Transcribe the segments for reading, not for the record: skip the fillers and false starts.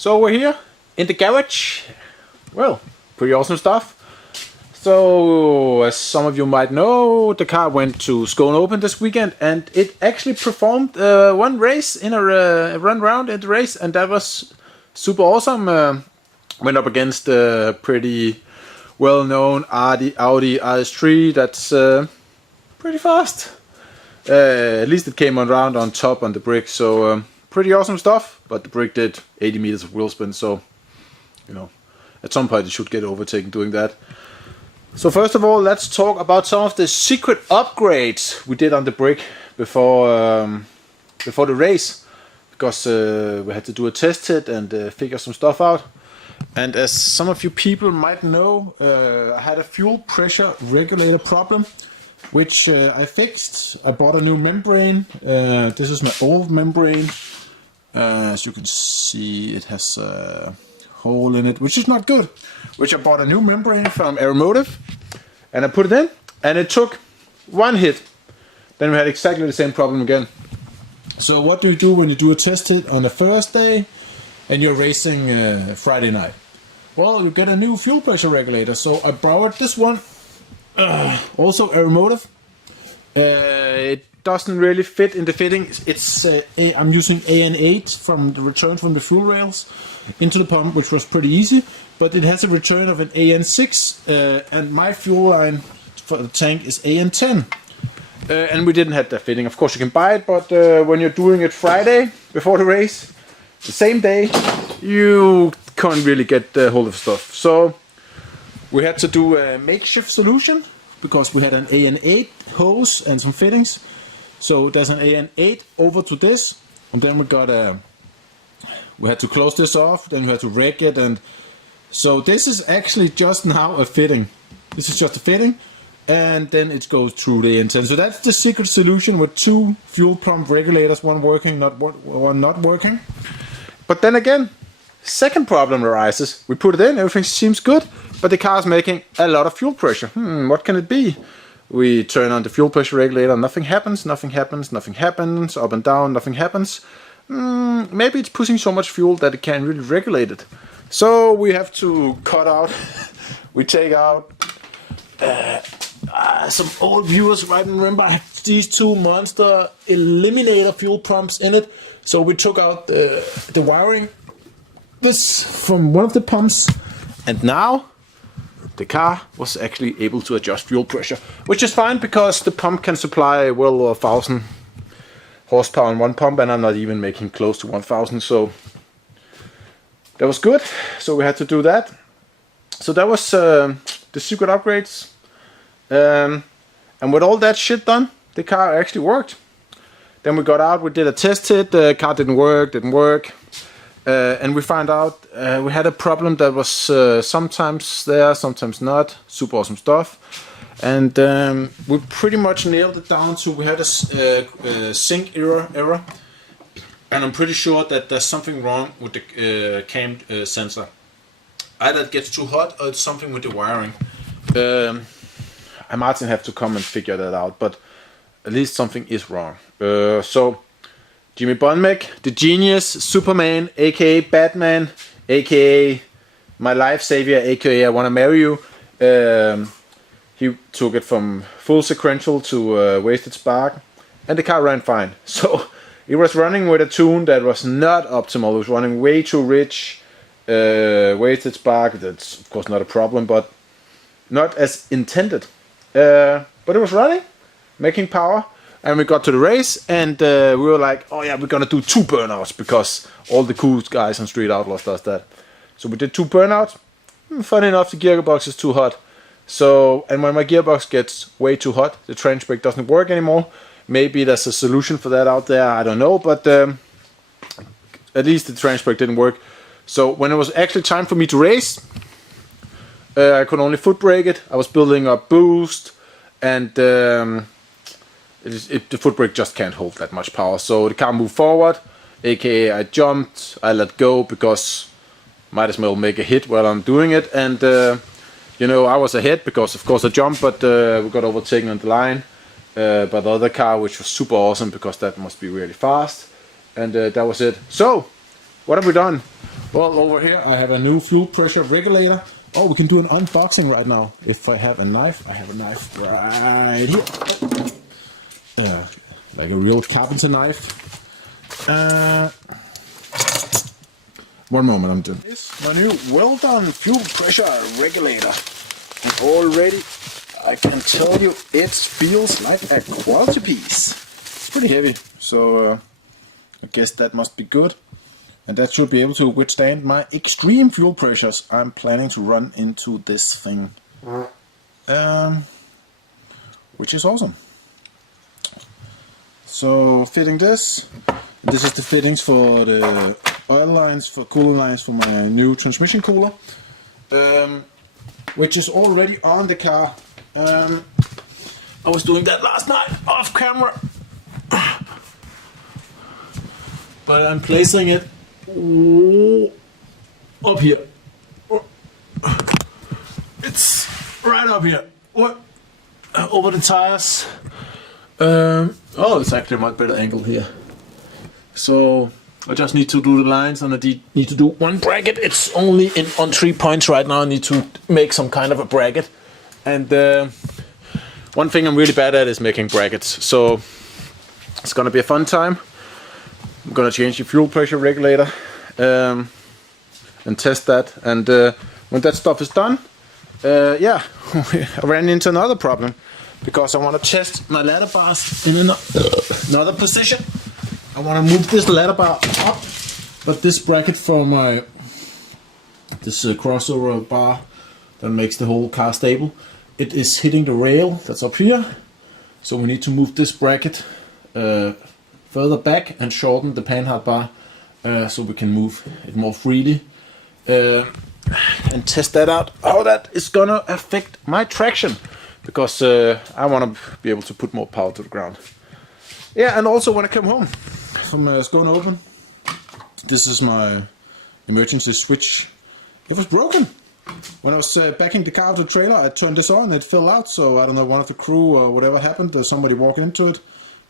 So we're here in the garage. Well, pretty awesome stuff. So, as some of you might know, the car went to Skåne Open this weekend, and it actually performed one race in a run round in the race, and that was super awesome. Went up against a pretty well-known Audi RS3 that's pretty fast. At least it came around on top on the brick, so pretty awesome stuff. But the brick did 80 meters of wheel spin, so you know, at some point it should get overtaken doing that. So first of all, let's talk about some of the secret upgrades we did on the brick before the race, because we had to do a test hit and figure some stuff out. And as some of you people might know, I had a fuel pressure regulator problem, which I fixed. I bought a new membrane. This is my old membrane. As you can see, it has a hole in it, which is not good. Which I bought a new membrane from Aeromotive, and I put it in, and it took one hit. Then we had exactly the same problem again. So what do you do when you do a test hit on the first day and you're racing Friday night? Well, you get a new fuel pressure regulator. So I borrowed this one, also Aeromotive. It doesn't really fit in the fitting. It's I'm using AN8 from the return from the fuel rails into the pump, which was pretty easy, but it has a return of an AN6, and my fuel line for the tank is AN10, and we didn't have that fitting. Of course you can buy it, but when you're doing it Friday before the race, the same day, you can't really get hold of stuff. So we had to do a makeshift solution, because we had an AN8 hose and some fittings. So there's an AN8 over to this, and then we had to close this off, then we had to reg it, and so this is actually just now a fitting. This is just a fitting, and then it goes through the AN10. So that's the secret solution with two fuel pump regulators, one working, one not working. But then again, second problem arises. We put it in, everything seems good, but the car is making a lot of fuel pressure. What can it be? We turn on the fuel pressure regulator, nothing happens, nothing happens, nothing happens, up and down, nothing happens. Maybe it's pushing so much fuel that it can't really regulate it. So we have to cut out, we take out some old viewers might remember I had these two monster eliminator fuel pumps in it. So we took out the wiring, this from one of the pumps, and now the car was actually able to adjust fuel pressure, which is fine because the pump can supply well over 1,000 horsepower in one pump, and I'm not even making close to 1,000, so that was good. So we had to do that. So that was the secret upgrades, and with all that shit done, the car actually worked. Then we got out, we did a test hit, the car didn't work, and we found out we had a problem that was sometimes there, sometimes not. Super awesome stuff. And we pretty much nailed it down to, we had a sync error, and I'm pretty sure that there's something wrong with the cam sensor. Either it gets too hot or it's something with the wiring. I might have to come and figure that out, but at least something is wrong. So Jimmy Bonmek, the genius, Superman, aka Batman, aka my life savior, aka I wanna marry you. He took it from full sequential to wasted spark, and the car ran fine. So it was running with a tune that was not optimal. It was running way too rich, wasted spark. That's of course not a problem, but not as intended. But it was running, making power. And we got to the race, and we were like, oh yeah, we're gonna do 2 burnouts, because all the cool guys on Street Outlaws does that. So we did 2 burnouts. Funny enough, the gearbox is too hot. So, and when my gearbox gets way too hot, the trench brake doesn't work anymore. Maybe there's a solution for that out there, I don't know, but at least the trench brake didn't work. So when it was actually time for me to race, I could only foot brake it. I was building up boost, and the foot brake just can't hold that much power. So the car moved forward, aka I jumped, I let go, because might as well make a hit while I'm doing it. And you know, I was ahead because of course I jumped, but we got overtaken on the line by the other car, which was super awesome because that must be really fast. And that was it. So what have we done? Well, over here I have a new fuel pressure regulator. Oh, we can do an unboxing right now. If I have a knife, I have a knife right here. Like a real carpenter knife. One moment, I'm doing this. My new well-done fuel pressure regulator. And already, I can tell you, it feels like a quality piece. It's pretty heavy, so I guess that must be good. And that should be able to withstand my extreme fuel pressures I'm planning to run into this thing. Which is awesome. So fitting this is the fittings for the oil lines, for cooler lines for my new transmission cooler. Which is already on the car. I was doing that last night off camera. But I'm placing it up here. It's right up here. What? Over the tires. Oh, it's actually a much better angle here. So I just need to do the lines, and I need to do one bracket. It's only on 3 points right now. I need to make some kind of a bracket. And one thing I'm really bad at is making brackets. So it's gonna be a fun time. I'm gonna change the fuel pressure regulator and test that. And when that stuff is done, yeah, I ran into another problem because I want to test my ladder bars in another position. I want to move this ladder bar up, but this bracket for my crossover bar that makes the whole car stable, it is hitting the rail that's up here. So we need to move this bracket further back and shorten the panhard bar so we can move it more freely and test that out, how that is gonna affect my traction, because I want to be able to put more power to the ground. Yeah, and also when I come home from Skåne Open, this is my emergency switch. It was broken. When I was backing the car out of the trailer, I turned this on, it fell out, so I don't know, one of the crew or whatever happened, there's somebody walking into it.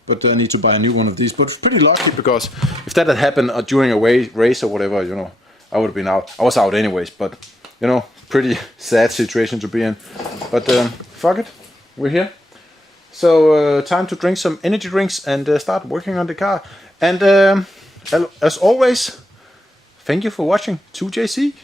But I need to buy a new one of these. But it's pretty lucky, because if that had happened during a race or whatever, you know, I would have been out. I was out anyways, but, you know, pretty sad situation to be in. But fuck it, we're here. So time to drink some energy drinks and start working on the car. And as always, thank you for watching 2JC.